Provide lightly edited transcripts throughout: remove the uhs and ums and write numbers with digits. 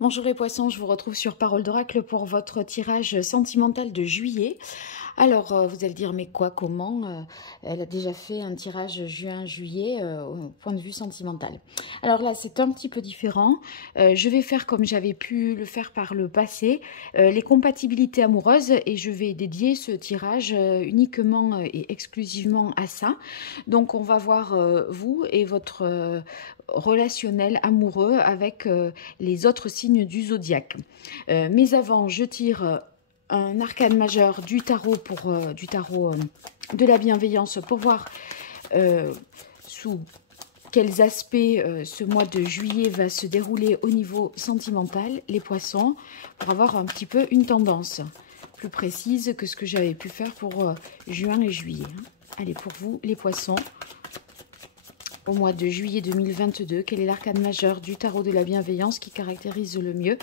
Bonjour les poissons, je vous retrouve sur Parole d'Oracle pour votre tirage sentimental de juillet. Alors, vous allez dire, mais quoi, comment elle a déjà fait un tirage juin-juillet au point de vue sentimental. Alors là, c'est un petit peu différent. Je vais faire comme j'avais pu le faire par le passé, les compatibilités amoureuses, et je vais dédier ce tirage uniquement et exclusivement à ça. Donc, on va voir vous et votre relationnel amoureux avec les autres signes du zodiaque. Mais avant, je tire un arcane majeur du tarot de la bienveillance pour voir sous quels aspects ce mois de juillet va se dérouler au niveau sentimental, les poissons, pour avoir un petit peu une tendance plus précise que ce que j'avais pu faire pour juin et juillet. Allez, pour vous, les poissons, au mois de juillet 2022, quel est l'arcane majeur du tarot de la bienveillance qui caractérise le mieux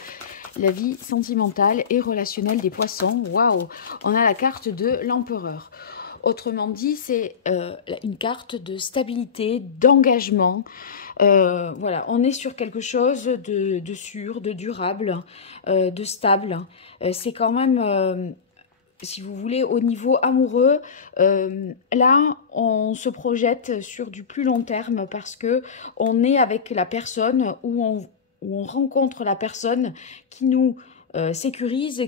la vie sentimentale et relationnelle des poissons? Waouh, on a la carte de l'empereur. Autrement dit, c'est une carte de stabilité, d'engagement. Voilà, on est sur quelque chose de sûr, de durable, de stable. C'est quand même... si vous voulez, au niveau amoureux, là, on se projette sur du plus long terme parce que on est avec la personne où on rencontre la personne qui nous sécurise,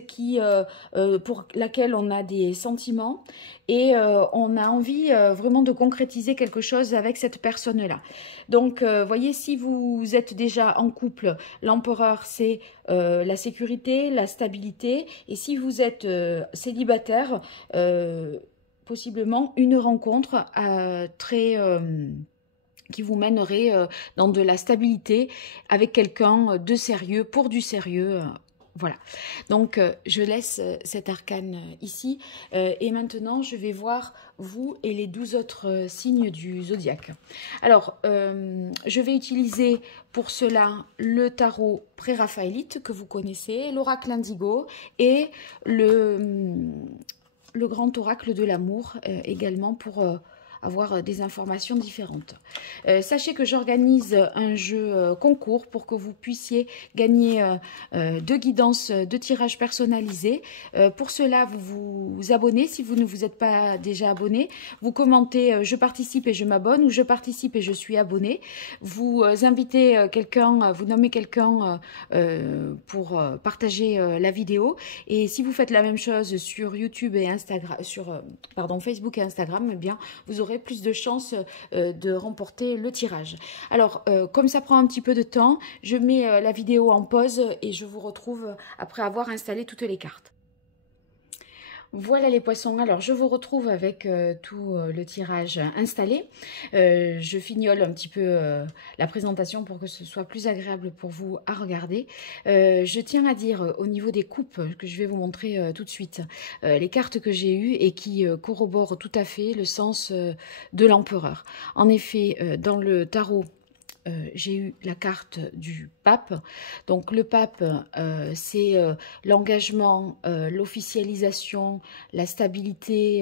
pour laquelle on a des sentiments et on a envie vraiment de concrétiser quelque chose avec cette personne-là. Donc, voyez, si vous êtes déjà en couple, l'empereur, c'est la sécurité, la stabilité. Et si vous êtes célibataire, possiblement une rencontre qui vous mènerait dans de la stabilité avec quelqu'un de sérieux, pour du sérieux. Voilà, donc je laisse cet arcane ici et maintenant je vais voir vous et les 12 autres signes du zodiaque. Alors, je vais utiliser pour cela le tarot pré-raphaélite que vous connaissez, l'oracle indigo et le grand oracle de l'amour également pour... avoir des informations différentes. Sachez que j'organise un jeu concours pour que vous puissiez gagner 2 guidances de tirage personnalisé. Pour cela, vous vous abonnez si vous ne vous êtes pas déjà abonné. Vous commentez je participe et je m'abonne ou je participe et je suis abonné. Vous invitez quelqu'un, vous nommez quelqu'un pour partager la vidéo. Et si vous faites la même chose sur YouTube et Instagram, Facebook et Instagram, eh bien, vous aurez plus de chances de remporter le tirage. Alors, comme ça prend un petit peu de temps, je mets la vidéo en pause et je vous retrouve après avoir installé toutes les cartes. Voilà les poissons, alors je vous retrouve avec tout le tirage installé. Je fignole un petit peu la présentation pour que ce soit plus agréable pour vous à regarder. Je tiens à dire au niveau des coupes que je vais vous montrer tout de suite, les cartes que j'ai eues et qui corroborent tout à fait le sens de l'empereur. En effet, dans le tarot, j'ai eu la carte du pape. Donc le pape, c'est l'engagement, l'officialisation, la stabilité,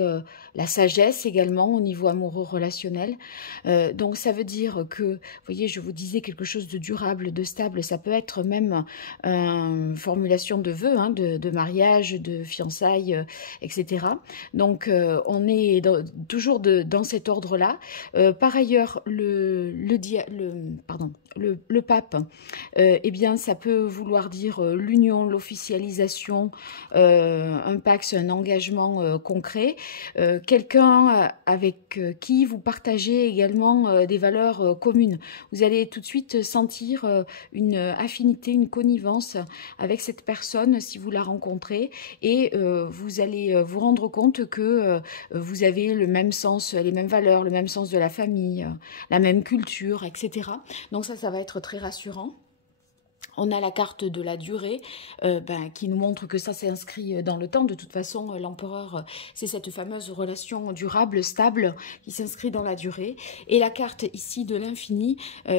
la sagesse également au niveau amoureux relationnel. Donc ça veut dire que, vous voyez, je vous disais quelque chose de durable, de stable. Ça peut être même une formulation de vœux, hein, de mariage, de fiançailles, etc. Donc on est toujours dans cet ordre-là. Par ailleurs, le pape, eh bien, ça peut vouloir dire l'union, l'officialisation, un pacte, un engagement concret, quelqu'un avec qui vous partagez également des valeurs communes. Vous allez tout de suite sentir une affinité, une connivence avec cette personne si vous la rencontrez et vous allez vous rendre compte que vous avez le même sens, les mêmes valeurs, le même sens de la famille, la même culture, etc. Donc ça va être très rassurant. On a la carte de la durée qui nous montre que ça s'inscrit dans le temps. De toute façon, l'empereur, c'est cette fameuse relation durable, stable, qui s'inscrit dans la durée. Et la carte ici de l'infini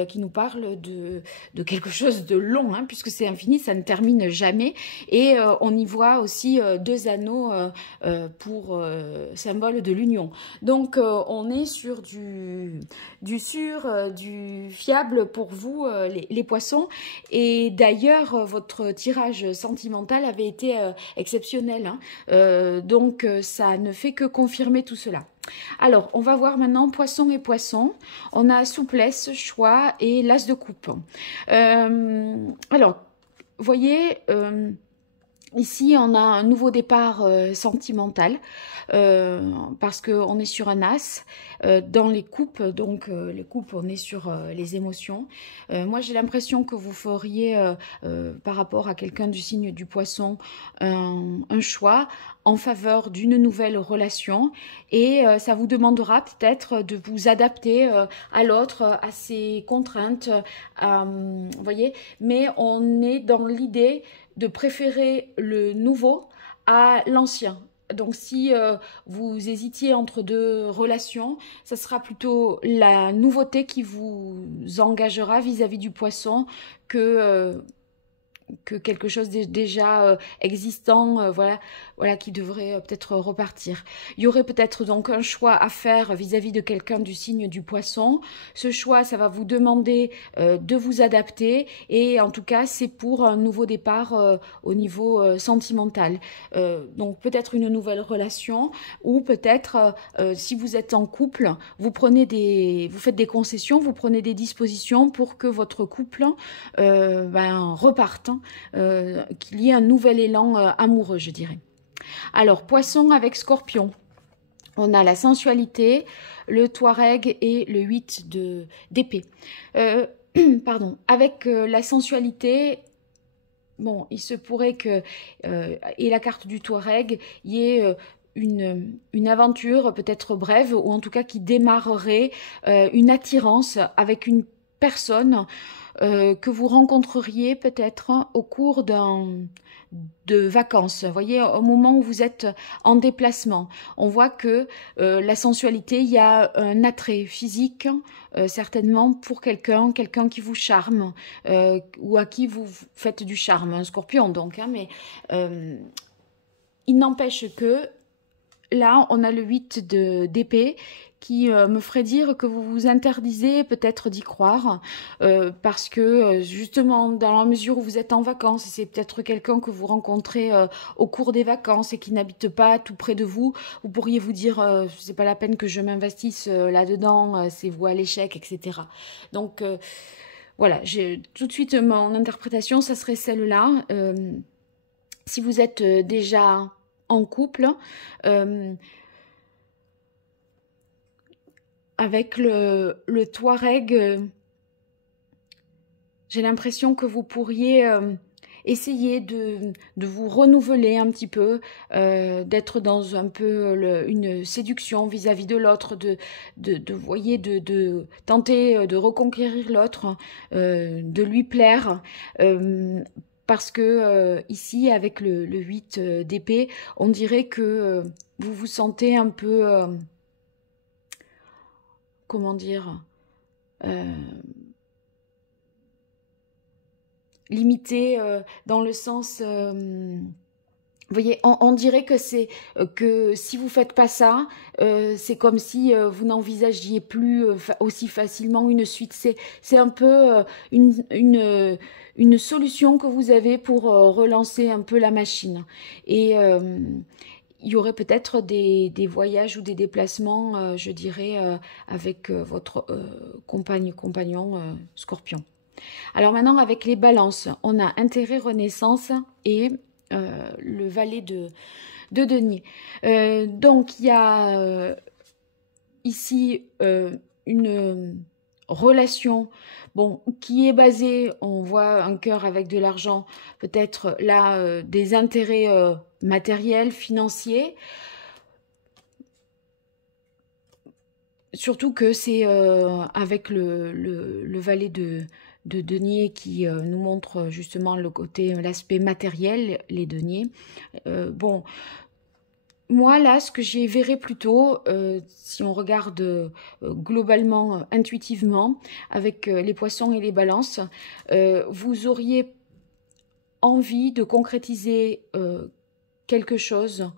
qui nous parle de quelque chose de long, hein, puisque c'est infini, ça ne termine jamais. Et on y voit aussi 2 anneaux pour symbole de l'union. Donc, on est sur du sûr, du fiable pour vous, les poissons. Et Et d'ailleurs, votre tirage sentimental avait été exceptionnel, hein. Donc, ça ne fait que confirmer tout cela. Alors, on va voir maintenant poisson et poisson. On a souplesse, choix et l'as de coupe. Alors, vous voyez, ici, on a un nouveau départ sentimental parce qu'on est sur un as. Dans les coupes, donc les coupes, on est sur les émotions. Moi, j'ai l'impression que vous feriez, par rapport à quelqu'un du signe du poisson, un choix en faveur d'une nouvelle relation et ça vous demandera peut-être de vous adapter à l'autre, à ses contraintes, vous voyez, mais on est dans l'idée de préférer le nouveau à l'ancien. Donc si vous hésitiez entre deux relations, ça sera plutôt la nouveauté qui vous engagera vis-à-vis du poisson que quelque chose de déjà existant, voilà, qui devrait peut-être repartir. Il y aurait peut-être donc un choix à faire vis-à-vis de quelqu'un du signe du poisson. Ce choix, ça va vous demander de vous adapter et en tout cas, c'est pour un nouveau départ au niveau sentimental. Donc peut-être une nouvelle relation ou peut-être si vous êtes en couple, vous faites des concessions, vous prenez des dispositions pour que votre couple reparte. Qu'il y ait un nouvel élan amoureux, je dirais. Alors, poisson avec scorpion. On a la sensualité, le Touareg et le 8 d'épée. Pardon. Avec la sensualité, bon, il se pourrait que, et la carte du Touareg, il y ait une aventure peut-être brève, ou en tout cas qui démarrerait une attirance avec une personne que vous rencontreriez peut-être au cours de vacances. Vous voyez, au moment où vous êtes en déplacement, on voit que la sensualité, il y a un attrait physique, certainement pour quelqu'un qui vous charme, ou à qui vous faites du charme, un scorpion donc, hein, mais il n'empêche que là, on a le 8 d'épée qui me ferait dire que vous vous interdisez peut-être d'y croire parce que justement dans la mesure où vous êtes en vacances, c'est peut-être quelqu'un que vous rencontrez au cours des vacances et qui n'habite pas tout près de vous, vous pourriez vous dire c'est pas la peine que je m'investisse là-dedans, c'est voué à l'échec, etc. Donc voilà, tout de suite mon interprétation, ça serait celle-là. Si vous êtes déjà en couple, avec le Touareg, j'ai l'impression que vous pourriez essayer de vous renouveler un petit peu, d'être dans un peu une séduction vis-à-vis de l'autre, de tenter de reconquérir l'autre, de lui plaire. Parce que ici, avec le 8 d'épée, on dirait que vous vous sentez un peu... comment dire, limité dans le sens, vous voyez, on dirait que c'est que si vous faites pas ça, c'est comme si vous n'envisagiez plus aussi facilement une suite. C'est un peu une solution que vous avez pour relancer un peu la machine. Et il y aurait peut-être des voyages ou des déplacements, je dirais, avec votre compagnon scorpion. Alors maintenant, avec les balances, on a intérêt, renaissance et le valet de denier. Donc, il y a ici une relation qui est basée, on voit un cœur avec de l'argent, peut-être là des intérêts matériels, financiers, surtout que c'est avec le valet de denier qui nous montre justement l'aspect matériel, les deniers. Moi, là, ce que j'y verrais plutôt, si on regarde globalement, intuitivement, avec les poissons et les balances, vous auriez envie de concrétiser quelque chose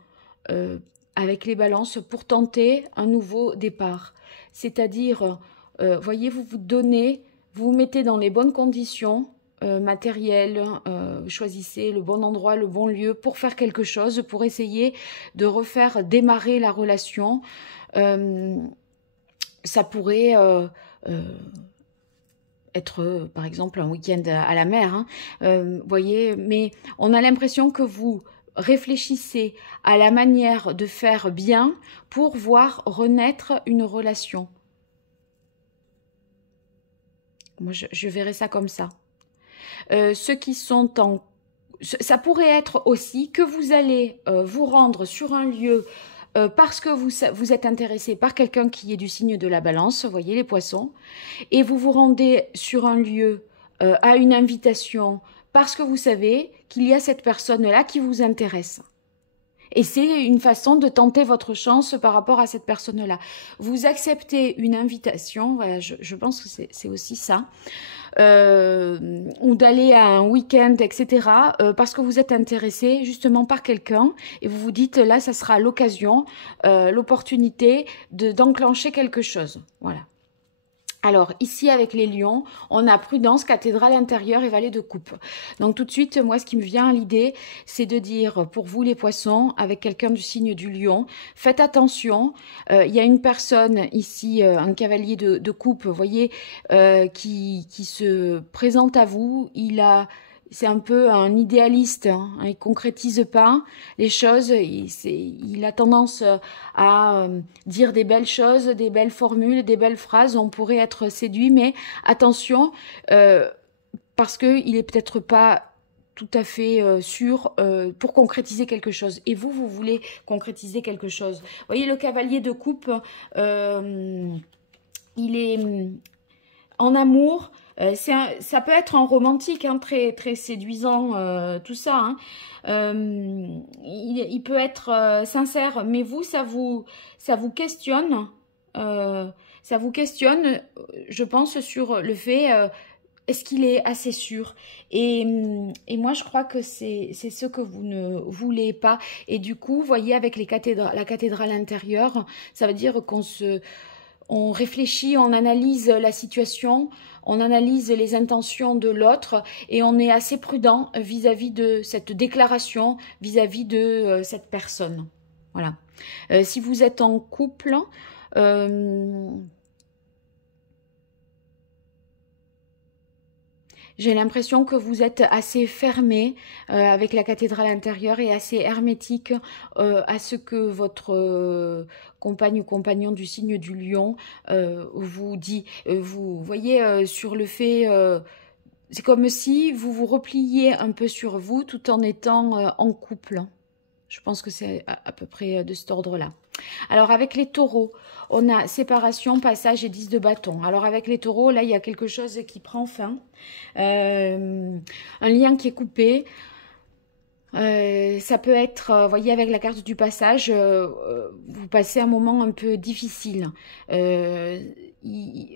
avec les balances pour tenter un nouveau départ. C'est-à-dire, voyez, vous vous mettez dans les bonnes conditions matériel, choisissez le bon endroit, le bon lieu pour faire quelque chose, pour essayer de refaire démarrer la relation. Ça pourrait être, par exemple, un week-end à la mer, hein, voyez, mais on a l'impression que vous réfléchissez à la manière de faire bien pour voir renaître une relation. Moi, je verrais ça comme ça. Ceux qui sont en... Ça pourrait être aussi que vous allez vous rendre sur un lieu parce que vous êtes intéressé par quelqu'un qui est du signe de la balance, vous voyez les poissons, et vous vous rendez sur un lieu à une invitation parce que vous savez qu'il y a cette personne-là qui vous intéresse. Et c'est une façon de tenter votre chance par rapport à cette personne-là. Vous acceptez une invitation, voilà, je pense que c'est aussi ça, ou d'aller à un week-end, etc., parce que vous êtes intéressé justement par quelqu'un, et vous vous dites, là, ça sera l'occasion, l'opportunité d'enclencher quelque chose. Voilà. Alors, ici, avec les lions, on a prudence, cathédrale intérieure et vallée de coupe. Donc, tout de suite, moi, ce qui me vient à l'idée, c'est de dire, pour vous, les poissons, avec quelqu'un du signe du lion, faites attention. Il y a une personne ici, un cavalier de coupe, vous voyez, qui se présente à vous. C'est un peu un idéaliste, hein, il concrétise pas les choses, il a tendance à dire des belles choses, des belles formules, des belles phrases, on pourrait être séduit, mais attention, parce qu'il est peut-être pas tout à fait sûr pour concrétiser quelque chose. Et vous voulez concrétiser quelque chose. Vous voyez, le cavalier de coupe, il est en amour. Ça peut être en romantique, hein, très, très séduisant, tout ça. Hein. Il peut être sincère, mais vous, ça vous questionne. Ça vous questionne, je pense, sur le fait, est-ce qu'il est assez sûr? Et moi, je crois que c'est ce que vous ne voulez pas. Et du coup, vous voyez, avec la cathédrale intérieure, ça veut dire on réfléchit, on analyse la situation, on analyse les intentions de l'autre et on est assez prudent vis-à-vis de cette déclaration, vis-à-vis de cette personne. Voilà. Si vous êtes en couple, j'ai l'impression que vous êtes assez fermé avec la cathédrale intérieure et assez hermétique à ce que votre compagne ou compagnon du signe du lion vous dit. Vous voyez sur le fait, c'est comme si vous vous repliez un peu sur vous tout en étant en couple. Je pense que c'est à peu près de cet ordre-là. Alors, avec les taureaux, on a séparation, passage et 10 de bâton. Alors, avec les taureaux, là, il y a quelque chose qui prend fin. Un lien qui est coupé. Ça peut être, vous voyez, avec la carte du passage, vous passez un moment un peu difficile.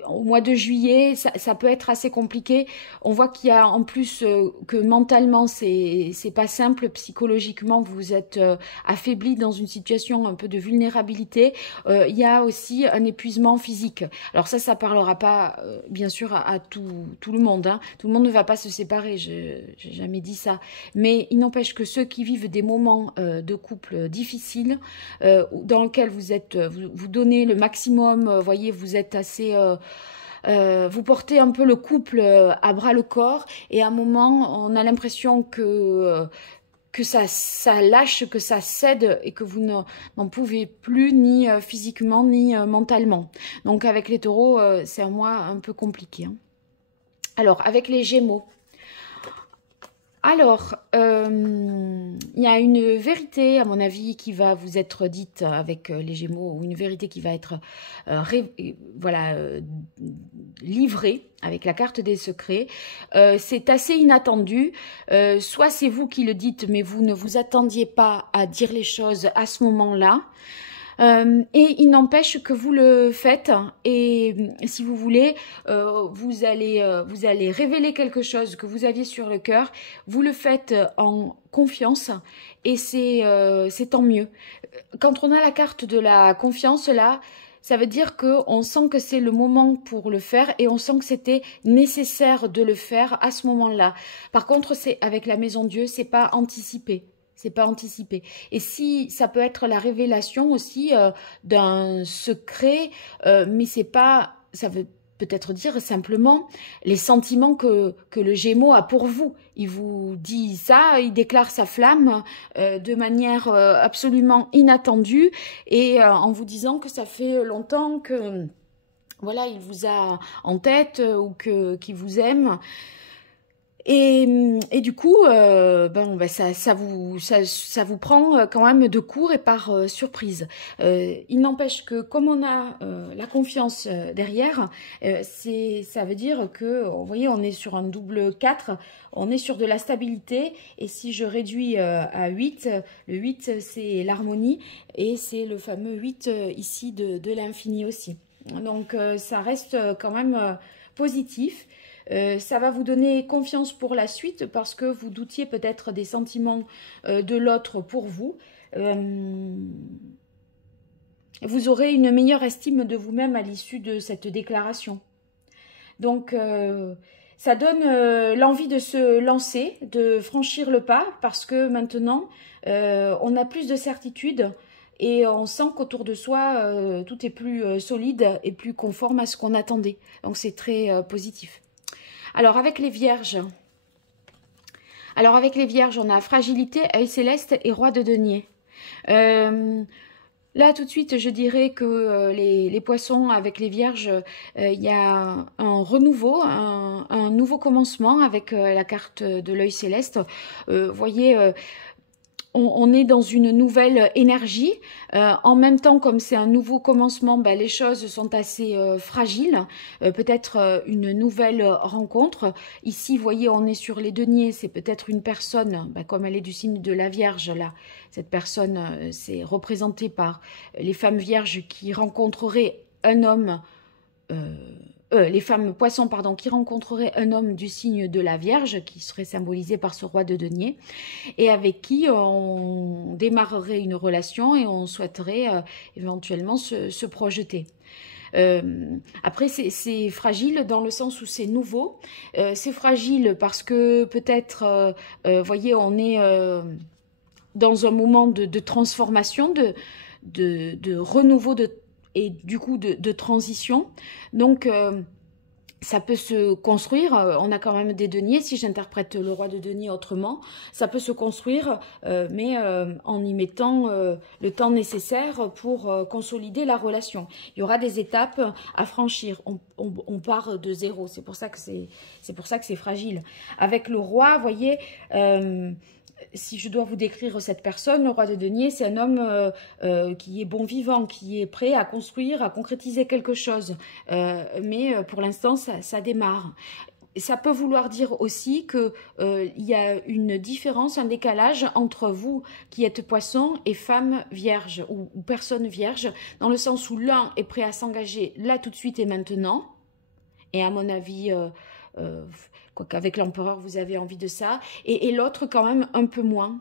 Au mois de juillet, ça peut être assez compliqué. On voit qu'il y a en plus que mentalement, c'est pas simple. Psychologiquement, vous êtes affaibli dans une situation un peu de vulnérabilité. Il y a aussi un épuisement physique. Alors ça parlera pas, bien sûr, à tout le monde. Hein. Tout le monde ne va pas se séparer, j'ai jamais dit ça. Mais il n'empêche que ceux qui vivent des moments de couple difficiles, dans lesquels vous donnez le maximum, voyez, vous êtes assez... vous portez un peu le couple à bras le corps et à un moment, on a l'impression que ça lâche, que ça cède et que vous n'en pouvez plus ni physiquement ni mentalement. Donc avec les taureaux, c'est un mois un peu compliqué. Hein. Alors, avec les gémeaux. Alors, il y a une vérité, à mon avis, qui va vous être dite avec les Gémeaux, ou une vérité qui va être livrée avec la carte des secrets. C'est assez inattendu. Soit c'est vous qui le dites, mais vous ne vous attendiez pas à dire les choses à ce moment-là. Et il n'empêche que vous le faites et si vous voulez, vous allez révéler quelque chose que vous aviez sur le cœur, vous le faites en confiance et c'est tant mieux. Quand on a la carte de la confiance là, Ça veut dire qu'on sent que c'est le moment pour le faire et on sent que c'était nécessaire de le faire à ce moment-là. Par contre, c'est avec la Maison Dieu, c'est pas anticipé. C'est pas anticipé. Et si ça peut être la révélation aussi d'un secret, mais c'est pas, ça veut peut-être dire simplement les sentiments que le Gémeaux a pour vous. Il vous dit ça, il déclare sa flamme de manière absolument inattendue et en vous disant que ça fait longtemps que voilà, il vous a en tête ou qu'il vous aime. Et du coup, ça vous prend quand même de court et par surprise. Il n'empêche que comme on a la confiance derrière, ça veut dire que, vous voyez, on est sur un double 4, on est sur de la stabilité. Et si je réduis à 8, le 8 c'est l'harmonie et c'est le fameux 8 ici de l'infini aussi. Donc ça reste quand même positif. Ça va vous donner confiance pour la suite parce que vous doutiez peut-être des sentiments de l'autre pour vous. Vous aurez une meilleure estime de vous-même à l'issue de cette déclaration. Donc, ça donne l'envie de se lancer, de franchir le pas parce que maintenant, on a plus de certitude et on sent qu'autour de soi, tout est plus solide et plus conforme à ce qu'on attendait. Donc, c'est très positif. Alors, avec les vierges, on a fragilité, œil céleste et roi de denier. Là, tout de suite, je dirais que les poissons, avec les vierges, il y a un renouveau, un nouveau commencement avec la carte de l'œil céleste. Voyez, on est dans une nouvelle énergie. En même temps, comme c'est un nouveau commencement, les choses sont assez fragiles. Peut-être une nouvelle rencontre. Ici, vous voyez, on est sur les deniers. C'est peut-être une personne, comme elle est du signe de la Vierge, là. Cette personne, c'est représenté par les femmes vierges qui rencontreraient un homme... les femmes poissons, pardon, qui rencontreraient un homme du signe de la Vierge, qui serait symbolisé par ce roi de denier, et avec qui on démarrerait une relation et on souhaiterait éventuellement se projeter. Après, c'est fragile dans le sens où c'est nouveau. C'est fragile parce que peut-être, voyez, on est dans un moment de transformation, de renouveau, et du coup de transition. Donc ça peut se construire, on a quand même des deniers, si j'interprète le roi de denier autrement, ça peut se construire, mais en y mettant le temps nécessaire pour consolider la relation. Il y aura des étapes à franchir, on part de zéro, c'est pour ça que c'est fragile. Avec le roi, vous voyez... si je dois vous décrire cette personne, le roi de denier, c'est un homme qui est bon vivant, qui est prêt à construire, à concrétiser quelque chose. Mais pour l'instant, ça démarre. Ça peut vouloir dire aussi qu'il y a une différence, un décalage entre vous qui êtes poisson et femme vierge ou personne vierge, dans le sens où l'un est prêt à s'engager là tout de suite et maintenant. Et à mon avis... quoique avec l'empereur vous avez envie de ça, et l'autre quand même un peu moins.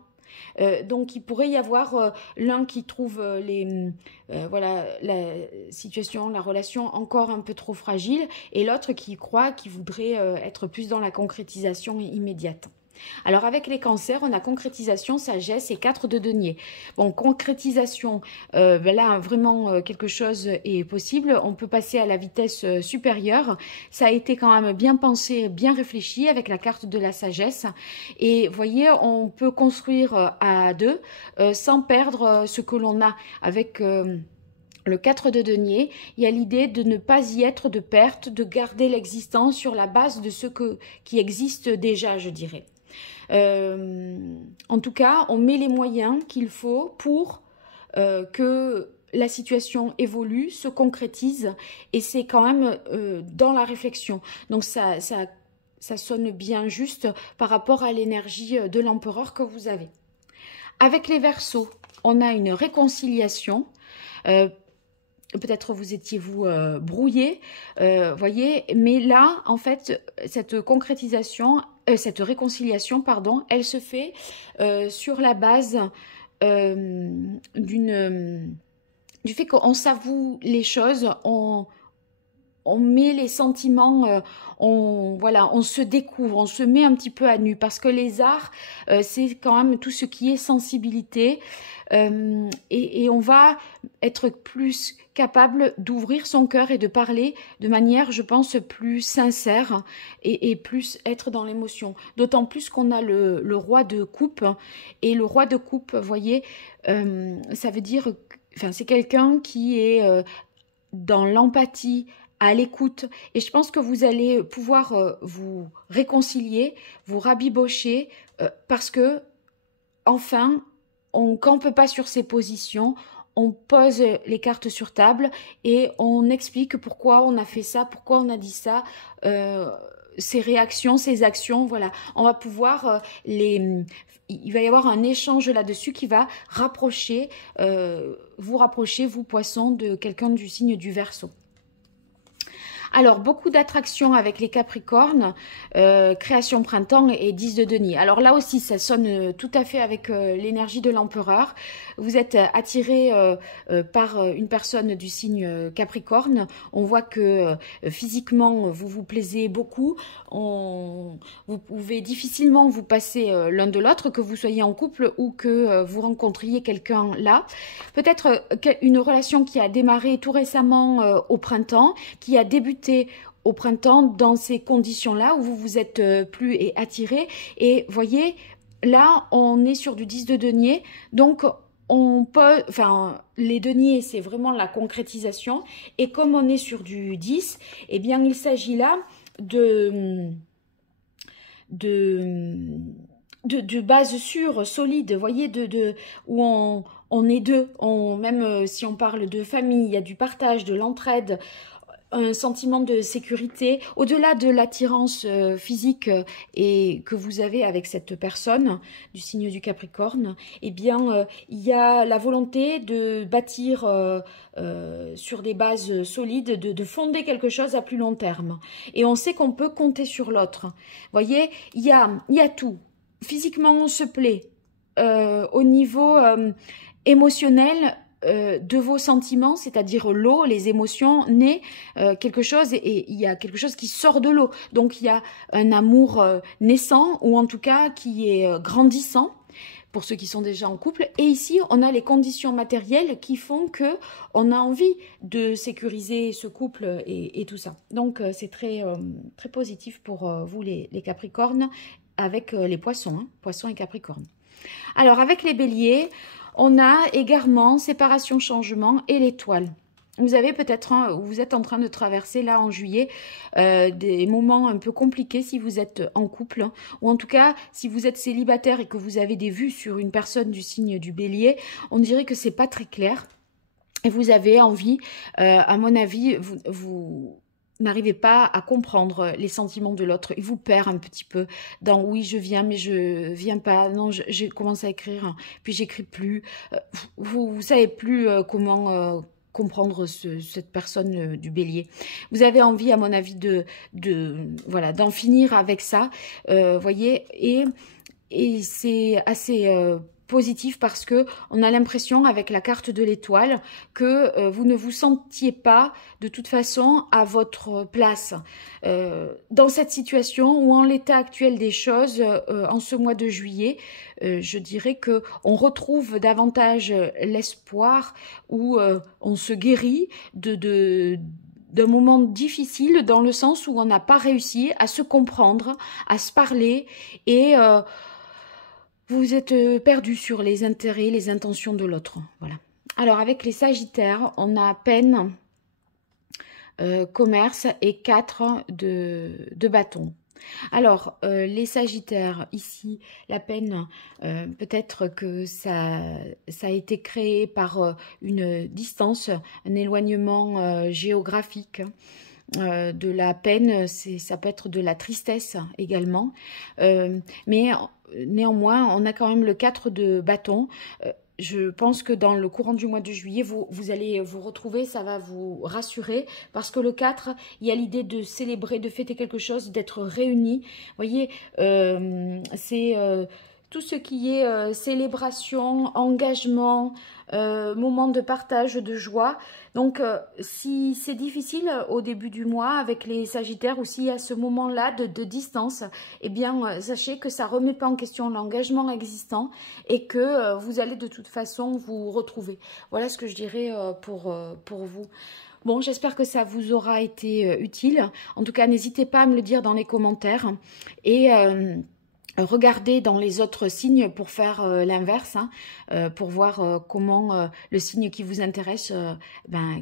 Donc il pourrait y avoir l'un qui trouve voilà, la situation, la relation encore un peu trop fragile, et l'autre qui croit, qui voudrait être plus dans la concrétisation immédiate. Alors avec les cancers, on a concrétisation, sagesse et 4 de denier. Bon, concrétisation, là vraiment quelque chose est possible. On peut passer à la vitesse supérieure. Ça a été quand même bien pensé, bien réfléchi avec la carte de la sagesse. Et vous voyez, on peut construire à deux sans perdre ce que l'on a avec... le 4 de denier, il y a l'idée de ne pas y être de perte, de garder l'existence sur la base de ce qui existe déjà, je dirais. En tout cas, on met les moyens qu'il faut pour que la situation évolue, se concrétise, et c'est quand même dans la réflexion. Donc ça sonne bien juste par rapport à l'énergie de l'empereur que vous avez. Avec les Verseaux, on a une réconciliation. Peut-être vous étiez-vous brouillé, voyez, mais là, en fait, cette concrétisation, cette réconciliation, pardon, elle se fait sur la base d'une du fait qu'on s'avoue les choses, on met les sentiments, voilà, on se découvre, on se met un petit peu à nu parce que les arts, c'est quand même tout ce qui est sensibilité et on va être plus capable d'ouvrir son cœur et de parler de manière, je pense, plus sincère et plus être dans l'émotion. D'autant plus qu'on a le roi de coupe et le roi de coupe, vous voyez, ça veut dire, enfin, c'est quelqu'un qui est dans l'empathie, à l'écoute. Et je pense que vous allez pouvoir vous réconcilier, vous rabibocher, parce que, enfin, on campe pas sur ses positions, on pose les cartes sur table et on explique pourquoi on a fait ça, pourquoi on a dit ça, ses réactions, ses actions, voilà. On va pouvoir il va y avoir un échange là-dessus qui va rapprocher, vous poissons, de quelqu'un du signe du Verseau. Alors, beaucoup d'attractions avec les Capricornes, création printemps et 10 de denier. Alors là aussi, ça sonne tout à fait avec l'énergie de l'empereur. Vous êtes attiré par une personne du signe Capricorne. On voit que physiquement, vous vous plaisez beaucoup. Vous pouvez difficilement vous passer l'un de l'autre, que vous soyez en couple ou que vous rencontriez quelqu'un là. Peut-être une relation qui a démarré tout récemment au printemps, qui a débuté au printemps dans ces conditions-là où vous vous êtes plu et attiré. Et voyez, là, on est sur du 10 de denier. Donc, on peut, enfin, les deniers, c'est vraiment la concrétisation. Et comme on est sur du 10, eh bien, il s'agit là de bases sûres, solides, vous voyez, où on est deux. Même si on parle de famille, il y a du partage, de l'entraide, un sentiment de sécurité, au-delà de l'attirance physique et que vous avez avec cette personne du signe du Capricorne, eh bien, il y a la volonté de bâtir sur des bases solides, de fonder quelque chose à plus long terme. Et on sait qu'on peut compter sur l'autre. Vous voyez, il y a tout. Physiquement, on se plaît. Au niveau émotionnel, de vos sentiments, c'est-à-dire l'eau, les émotions, naît quelque chose et il y a quelque chose qui sort de l'eau. Donc il y a un amour naissant ou en tout cas qui est grandissant pour ceux qui sont déjà en couple. Et ici, on a les conditions matérielles qui font que on a envie de sécuriser ce couple et tout ça. Donc c'est très, très positif pour vous les Capricornes avec les poissons, hein, poissons et Capricornes. Alors avec les béliers, on a égarement, séparation, changement et l'étoile. Vous avez peut-être, vous êtes en train de traverser là en juillet des moments un peu compliqués si vous êtes en couple, hein, ou en tout cas si vous êtes célibataire et que vous avez des vues sur une personne du signe du bélier, on dirait que c'est pas très clair et vous avez envie, à mon avis, vous n'arrivez pas à comprendre les sentiments de l'autre. Il vous perd un petit peu dans « oui, je viens, mais je viens pas. Non, j'ai commencé à écrire, puis j'écris plus. » Vous savez plus comment comprendre cette personne du bélier. Vous avez envie, à mon avis, voilà, d'en finir avec ça, voyez, et c'est assez positif parce que on a l'impression avec la carte de l'étoile que vous ne vous sentiez pas de toute façon à votre place dans cette situation ou en l'état actuel des choses en ce mois de juillet. Je dirais que on retrouve davantage l'espoir où on se guérit d'un moment difficile dans le sens où on n'a pas réussi à se comprendre, à se parler et vous êtes perdu sur les intérêts, les intentions de l'autre. Voilà. Alors, avec les Sagittaires, on a peine, commerce et 4 de bâton. Alors, les Sagittaires, ici, la peine, peut-être que ça a été créé par une distance, un éloignement géographique. De la peine, ça peut être de la tristesse également, mais néanmoins, on a quand même le 4 de bâton. Je pense que dans le courant du mois de juillet, vous allez vous retrouver, ça va vous rassurer, parce que le 4, il y a l'idée de célébrer, de fêter quelque chose, d'être réunis. Vous voyez, c'est tout ce qui est célébration, engagement, moment de partage, de joie. Donc, si c'est difficile au début du mois avec les Sagittaires ou s'il y a ce moment-là de distance, eh bien, sachez que ça ne remet pas en question l'engagement existant et que vous allez de toute façon vous retrouver. Voilà ce que je dirais pour vous. Bon, j'espère que ça vous aura été utile. En tout cas, n'hésitez pas à me le dire dans les commentaires. Et regardez dans les autres signes pour faire l'inverse, hein, pour voir comment le signe qui vous intéresse,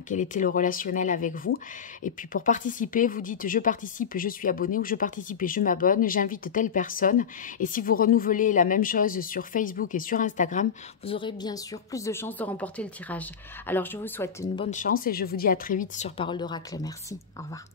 quel était le relationnel avec vous. Et puis pour participer, vous dites je participe, je suis abonné, ou je participe et je m'abonne, j'invite telle personne. Et si vous renouvelez la même chose sur Facebook et sur Instagram, vous aurez bien sûr plus de chances de remporter le tirage. Alors je vous souhaite une bonne chance et je vous dis à très vite sur Parole d'Oracle. Merci, au revoir.